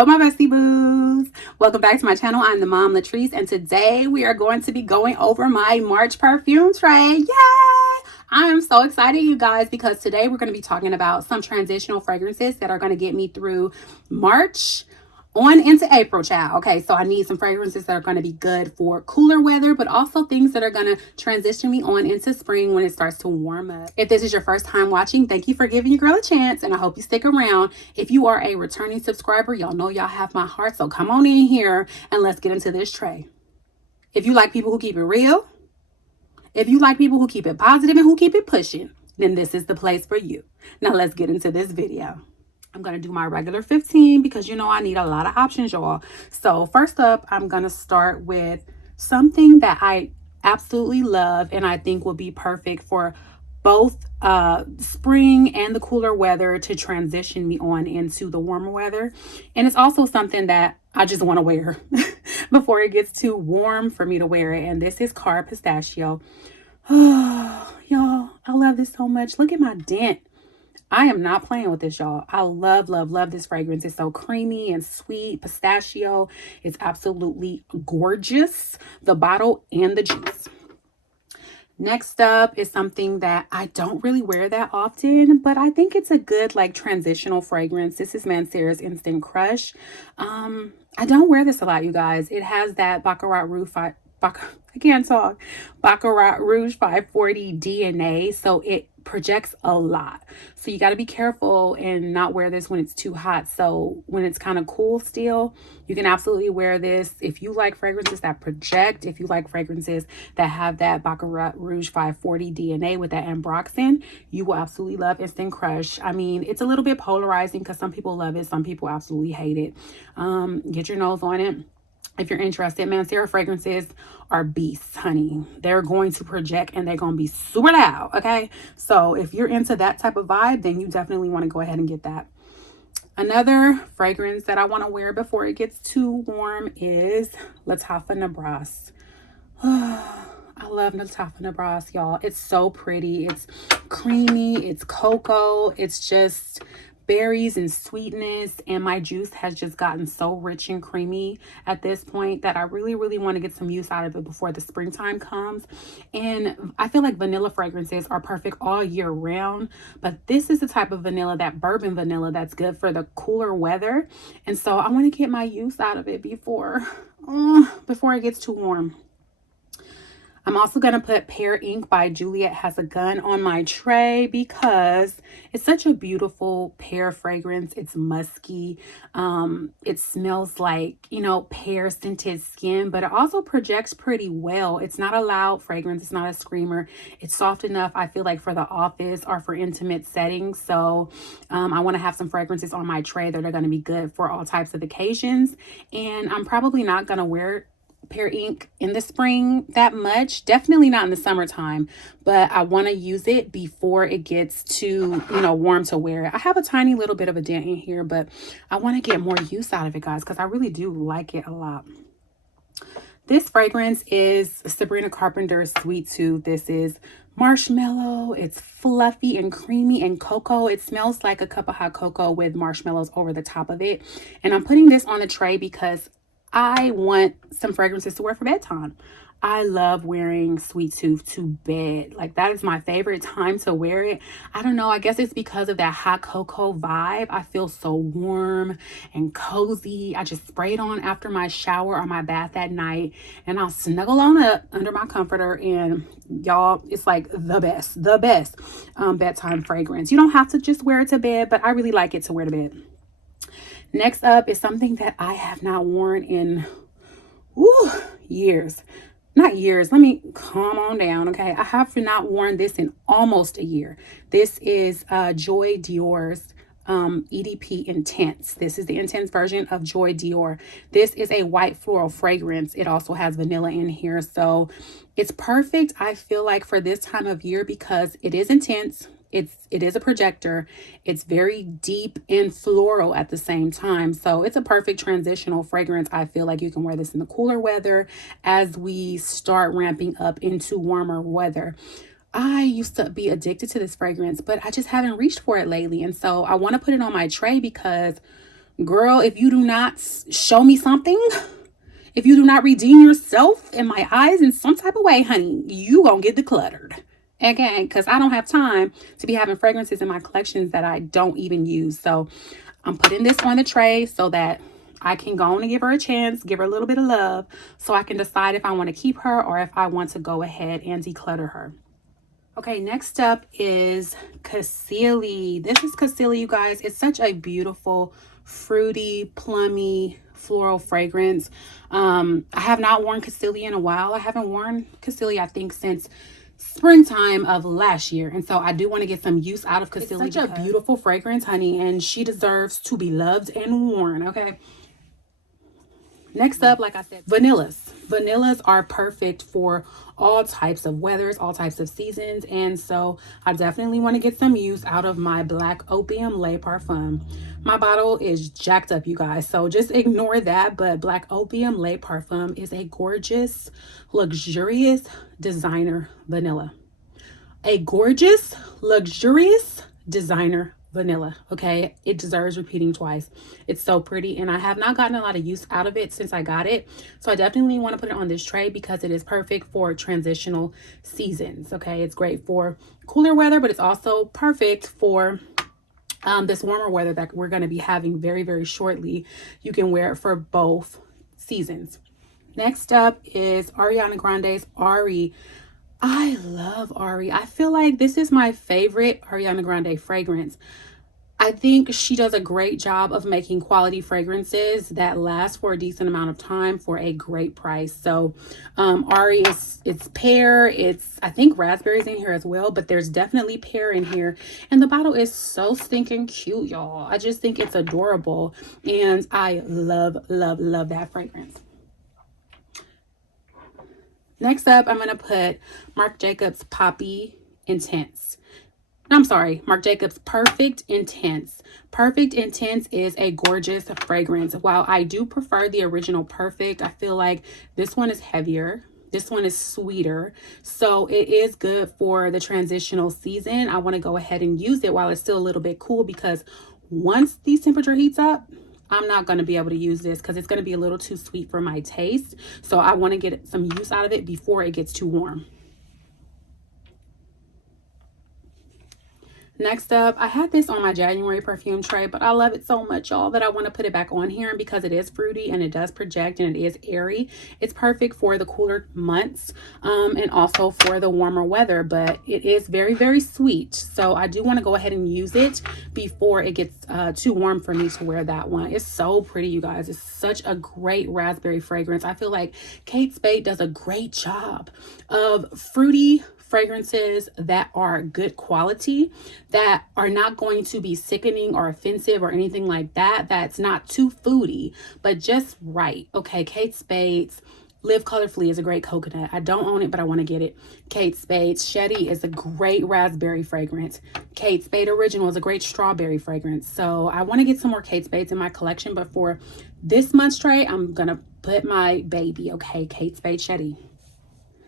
Hello, my bestie boos. Welcome back to my channel. I'm TheMomLatrice, and today we are going to be going over my March perfume tray. Yay! I am so excited, you guys, because today we're going to be talking about some transitional fragrances that are going to get me through March on into April, child. Okay, so I need some fragrances that are going to be good for cooler weather, but also things that are going to transition me on into spring when it starts to warm up. If this is your first time watching, thank you for giving your girl a chance, and I hope you stick around. If you are a returning subscriber, y'all know y'all have my heart, so come on in here and let's get into this tray. If you like people who keep it real, if you like people who keep it positive and who keep it pushing, then this is the place for you. Now let's get into this video. I'm going to do my regular 15 because you know I need a lot of options, y'all. So first up, I'm going to start with something that I absolutely love and I think will be perfect for both spring and the cooler weather to transition me on into the warmer weather. And it's also something that I just want to wear before it gets too warm for me to wear it. And this is Car Pistachio. Oh, y'all, I love this so much. Look at my dent. I am not playing with this, y'all. I love, love, love this fragrance. It's so creamy and sweet. Pistachio. It's absolutely gorgeous. The bottle and the juice. Next up is something that I don't really wear that often, but I think it's a good like transitional fragrance. This is Mancera's Instant Crush. I don't wear this a lot, you guys. It has that Baccarat Rouge Baccarat Rouge 540 DNA, so it projects a lot. So you got to be careful and not wear this when it's too hot. So when it's kind of cool still, you can absolutely wear this. If you like fragrances that project, if you like fragrances that have that Baccarat Rouge 540 DNA with that ambroxan, you will absolutely love Instant Crush. I mean, it's a little bit polarizing because some people love it, some people absolutely hate it. Get your nose on it. If you're interested, Mancera fragrances are beasts, honey. They're going to project and they're going to be super loud, okay? So if you're into that type of vibe, then you definitely want to go ahead and get that. Another fragrance that I want to wear before it gets too warm is Lattafa Nabras. I love Lattafa Nabras, y'all. It's so pretty. It's creamy. It's cocoa. It's just berries and sweetness, and my juice has just gotten so rich and creamy at this point that I really, really want to get some use out of it before the springtime comes. And I feel like vanilla fragrances are perfect all year round, but this is the type of vanilla, that bourbon vanilla, that's good for the cooler weather. And so I want to get my use out of it before it gets too warm. I'm also going to put Pear Ink by Juliet Has a Gun on my tray because it's such a beautiful pear fragrance. It's musky. It smells like, you know, pear scented skin, but it also projects pretty well. It's not a loud fragrance. It's not a screamer. It's soft enough, I feel like, for the office or for intimate settings. So I want to have some fragrances on my tray that are going to be good for all types of occasions. And I'm probably not going to wear Pear Ink in the spring that much, definitely not in the summertime, but I want to use it before it gets too, you know, warm to wear it. I have a tiny little bit of a dent in here, but I want to get more use out of it, guys, because I really do like it a lot. This fragrance is Sabrina Carpenter's Sweet Tooth. This is marshmallow. It's fluffy and creamy and cocoa. It smells like a cup of hot cocoa with marshmallows over the top of it. And I'm putting this on the tray because I want some fragrances to wear for bedtime. I love wearing Sweet Tooth to bed. Like, that is my favorite time to wear it. I don't know. I guess it's because of that hot cocoa vibe. I feel so warm and cozy. I just spray it on after my shower or my bath at night, and I'll snuggle on up under my comforter, and y'all, it's like the best bedtime fragrance. You don't have to just wear it to bed, but I really like it to wear to bed. Next up is something that I have not worn in years. Not years. Let me calm on down, okay? I have not worn this in almost a year. This is Joy Dior's EDP Intense. This is the intense version of Joy Dior. This is a white floral fragrance. It also has vanilla in here, so it's perfect, I feel like, for this time of year because it is intense. It is a projector. It's very deep and floral at the same time. So it's a perfect transitional fragrance. I feel like you can wear this in the cooler weather as we start ramping up into warmer weather. I used to be addicted to this fragrance, but I just haven't reached for it lately. And so I want to put it on my tray because Girl, if you do not show me something, if you do not redeem yourself in my eyes in some type of way, honey, you gonna get decluttered. Okay, because I don't have time to be having fragrances in my collections that I don't even use. So I'm putting this on the tray so that I can go on and give her a chance, give her a little bit of love, so I can decide if I want to keep her or if I want to go ahead and declutter her. Okay, next up is Cassili. This is Cassili, you guys. It's such a beautiful, fruity, plummy, floral fragrance. I have not worn Cassili in a while. I haven't worn Cassili, I think, since springtime of last year, and so I do want to get some use out of Cassili. It's such a beautiful fragrance, honey, and she deserves to be loved and worn. Okay, next up, like I said, vanillas. Vanillas are perfect for all types of weathers, all types of seasons, and so I definitely want to get some use out of my Black Opium Le Parfum. My bottle is jacked up, you guys, so just ignore that, but Black Opium Le Parfum is a gorgeous, luxurious designer vanilla. A gorgeous, luxurious designer vanilla. Okay, it deserves repeating twice. It's so pretty, and I have not gotten a lot of use out of it since I got it, so I definitely want to put it on this tray because it is perfect for transitional seasons. Okay, it's great for cooler weather, but it's also perfect for this warmer weather that we're going to be having very, very shortly. You can wear it for both seasons. Next up is Ariana Grande's Ari. I love Ari. I feel like this is my favorite Ariana Grande fragrance. I think she does a great job of making quality fragrances that last for a decent amount of time for a great price. So Ari it's pear, it's I think raspberries in here as well, but there's definitely pear in here, and the bottle is so stinking cute, y'all. I just think it's adorable, and I love that fragrance. Next up, I'm going to put Marc Jacobs Poppy Intense. I'm sorry, Marc Jacobs Perfect Intense. Perfect Intense is a gorgeous fragrance. While I do prefer the original Perfect, I feel like this one is heavier. This one is sweeter. So it is good for the transitional season. I want to go ahead and use it while it's still a little bit cool, because once these temperature heats up, I'm not going to be able to use this because it's going to be a little too sweet for my taste. So I want to get some use out of it before it gets too warm. Next up, I had this on my January perfume tray, but I love it so much, y'all, that I want to put it back on here. And because it is fruity and it does project and it is airy, it's perfect for the cooler months and also for the warmer weather. But it is very, very sweet. So I do want to go ahead and use it before it gets too warm for me to wear that one. It's so pretty, you guys. It's such a great raspberry fragrance. I feel like Kate Spade does a great job of fruity fragrances that are good quality, that are not going to be sickening or offensive or anything like that, that's not too foody, but just right. Okay, Kate Spade's Live Colorfully is a great coconut. I don't own it, but I want to get it. Kate Spade's Shetty is a great raspberry fragrance. Kate Spade Original is a great strawberry fragrance. So I want to get some more Kate Spades in my collection, but for this month's tray, I'm going to put my baby, okay, Kate Spade Shetty.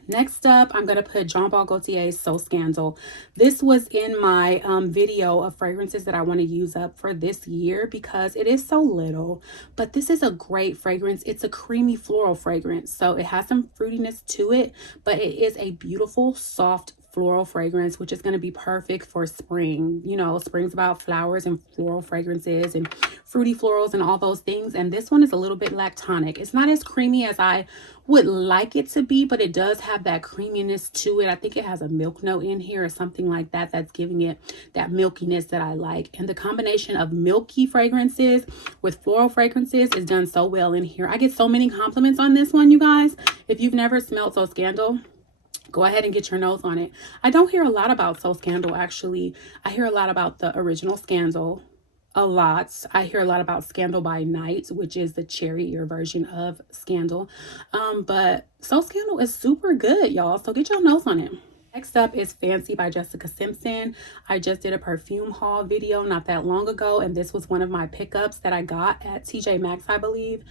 Next up, I'm going to put Jean Paul Gaultier's So Scandal. This was in my video of fragrances that I want to use up for this year because it is so little. But this is a great fragrance. It's a creamy floral fragrance. So it has some fruitiness to it, but it is a beautiful, soft floral fragrance, which is going to be perfect for spring. You know, spring's about flowers and floral fragrances and fruity florals and all those things. And this one is a little bit lactonic. It's not as creamy as I would like it to be, but it does have that creaminess to it. I think it has a milk note in here or something like that that's giving it that milkiness that I like. And the combination of milky fragrances with floral fragrances is done so well in here. I get so many compliments on this one, you guys. If you've never smelled So Scandal, go ahead and get your nose on it. I don't hear a lot about So Scandal, actually. I hear a lot about the original Scandal. A lot. I hear a lot about Scandal by Night, which is the cherrier version of Scandal. But So Scandal is super good, y'all. So get your nose on it. Next up is Fancy by Jessica Simpson. I just did a perfume haul video not that long ago, and this was one of my pickups that I got at TJ Maxx, I believe.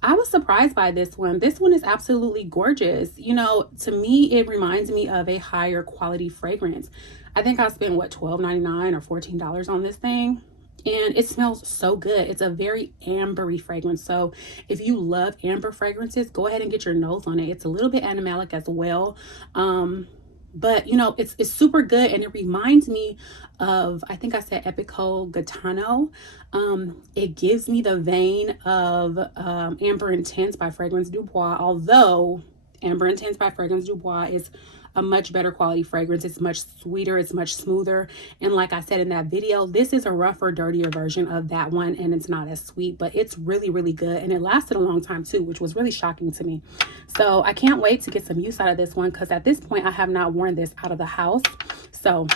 I was surprised by this one. This one is absolutely gorgeous. You know, to me, it reminds me of a higher quality fragrance. I think I spent, what, $12.99 or $14 on this thing. and it smells so good. It's a very ambery fragrance. So if you love amber fragrances, go ahead and get your nose on it. It's a little bit animalic as well. But you know, it's super good, and it reminds me of, I think I said Epico Gaetano. It gives me the vein of Amber Intense by Fragrance Du Bois, although Amber Intense by Fragrance Du Bois is a much better quality fragrance. It's much sweeter, it's much smoother, and like I said in that video, this is a rougher, dirtier version of that one, and it's not as sweet, but it's really, really good, and it lasted a long time too, which was really shocking to me. So I can't wait to get some use out of this one, because at this point I have not worn this out of the house, so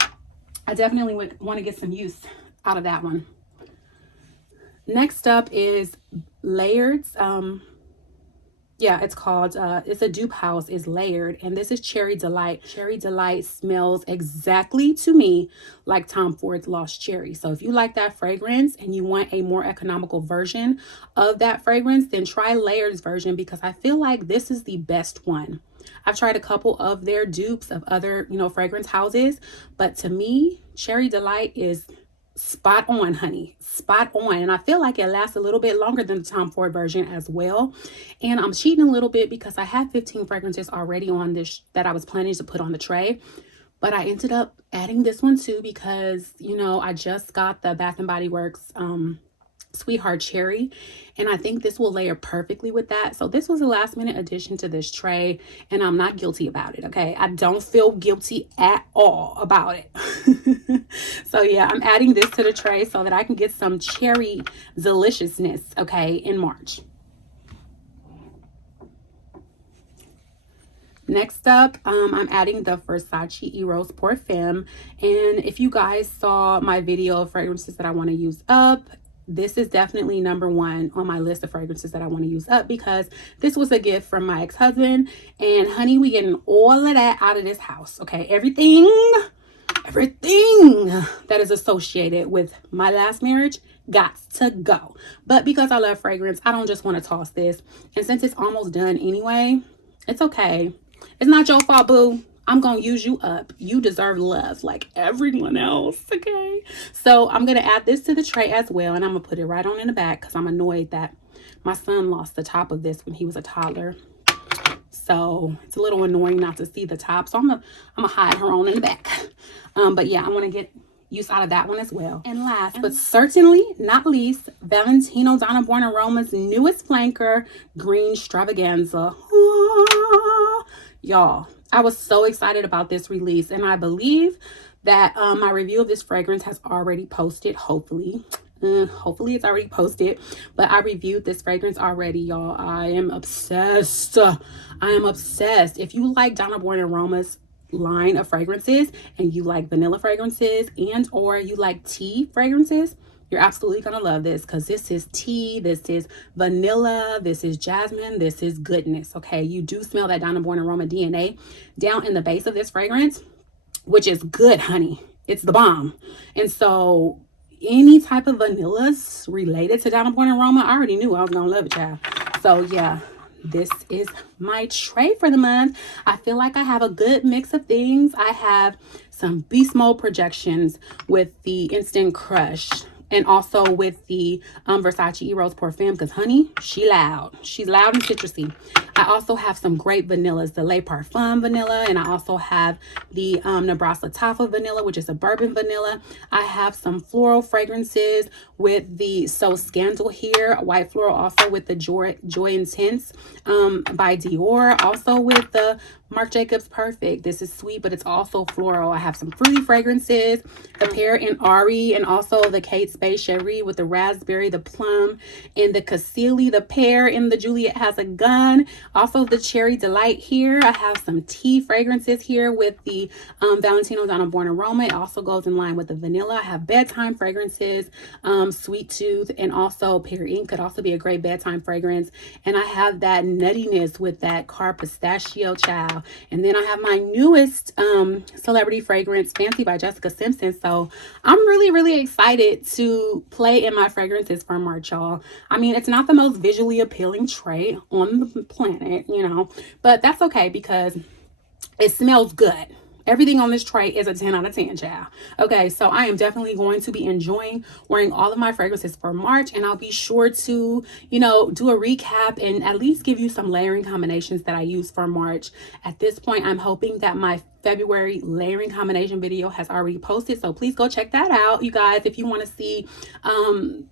I definitely would want to get some use out of that one. Next up is Layer's. Yeah, it's called, it's a dupe house, is Layered, and this is Cherry Delight. Cherry Delight smells exactly to me like Tom Ford's Lost Cherry. So if you like that fragrance and you want a more economical version of that fragrance, then try Layer's version, because I feel like this is the best one. I've tried a couple of their dupes of other, you know, fragrance houses, but to me, Cherry Delight is spot on, honey, spot on. And I feel like it lasts a little bit longer than the Tom Ford version as well. And I'm cheating a little bit because I had 15 fragrances already on this that I was planning to put on the tray, but I ended up adding this one too, because, you know, I just got the Bath and Body Works Sweetheart Cherry, and I think this will layer perfectly with that. So this was a last minute addition to this tray, and I'm not guilty about it. Okay, I don't feel guilty at all about it. So yeah, I'm adding this to the tray so that I can get some cherry deliciousness, okay, in March. Next up, I'm adding the Versace Eros Parfum, and if you guys saw my video of fragrances that I want to use up, this is definitely number one on my list of fragrances that I want to use up, because this was a gift from my ex-husband, and honey, we getting all of that out of this house, okay? Everything that is associated with my last marriage got to go. But because I love fragrance, I don't just want to toss this, and since it's almost done anyway, it's okay. It's not your fault, boo. I'm gonna use you up. You deserve love like everyone else, okay? So I'm gonna add this to the tray as well, and I'm gonna put it right on in the back, because I'm annoyed that my son lost the top of this when he was a toddler. So it's a little annoying not to see the top, so I'm gonna hide her on in the back. But yeah, I want to get use out of that one as well. And last but certainly not least, Valentino Donna Born Aroma's newest flanker, Green Stravaganza. Y'all, I was so excited about this release, and I believe that my review of this fragrance has already posted, hopefully. Hopefully it's already posted, but I reviewed this fragrance already, y'all. I am obsessed. I am obsessed. If you like Donna Born Aroma's line of fragrances, and you like vanilla fragrances, and or you like tea fragrances, you're absolutely gonna love this, because this is tea, this is vanilla, this is jasmine, this is goodness, okay? You do smell that Donna Born Aroma DNA down in the base of this fragrance, which is good, honey. It's the bomb. And so any type of vanillas related to Donna Born Aroma, I already knew I was gonna love it, child. So yeah, this is my tray for the month. I feel like I have a good mix of things. I have some beast mode projections with the Instant Crush, and also with the Versace Eros Parfum, because honey, she's loud and citrusy. I also have some great vanillas, the Le Parfum vanilla, and I also have the Nebraska Tafa vanilla, which is a bourbon vanilla. I have some floral fragrances with the So Scandal here, white floral, also with the Joy Intense by Dior, also with the Marc Jacobs Perfect. This is sweet, but it's also floral. I have some fruity fragrances, the Pear and Ari, and also the Kate Spade Cherie with the raspberry, the plum, and the Cassili, the pear, and the Juliet Has a Gun. Also the Cherry Delight here. I have some tea fragrances here with the Valentino Donna Born Aroma. It also goes in line with the vanilla. I have bedtime fragrances, Sweet Tooth, and also Pear Ink could also be a great bedtime fragrance. And I have that nuttiness with that Car Pistachio, child. And then I have my newest celebrity fragrance, Fancy by Jessica Simpson. So I'm really excited to play in my fragrances for March, y'all. I mean, it's not the most visually appealing tray on the planet, you know, but that's okay, because it smells good. Everything on this tray is a 10 out of 10, child. Okay, so I am definitely going to be enjoying wearing all of my fragrances for March, and I'll be sure to, you know, do a recap and at least give you some layering combinations that I use for March. At this point, I'm hoping that my February layering combination video has already posted, so please go check that out, you guys, if you want to see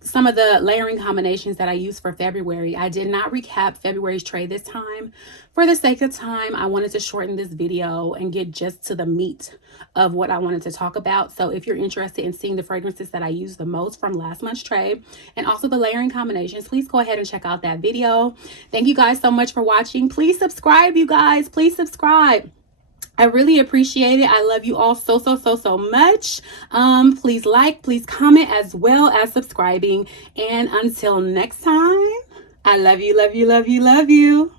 some of the layering combinations that I use for February. I did not recap February's tray this time. For the sake of time, I wanted to shorten this video and get just to the meat of what I wanted to talk about. So if you're interested in seeing the fragrances that I use the most from last month's tray and also the layering combinations, please go ahead and check out that video. Thank you guys so much for watching. Please subscribe, you guys. Please subscribe. I really appreciate it. I love you all so much. Please like, please comment, as well as subscribing. And until next time, I love you, love you, love you, love you.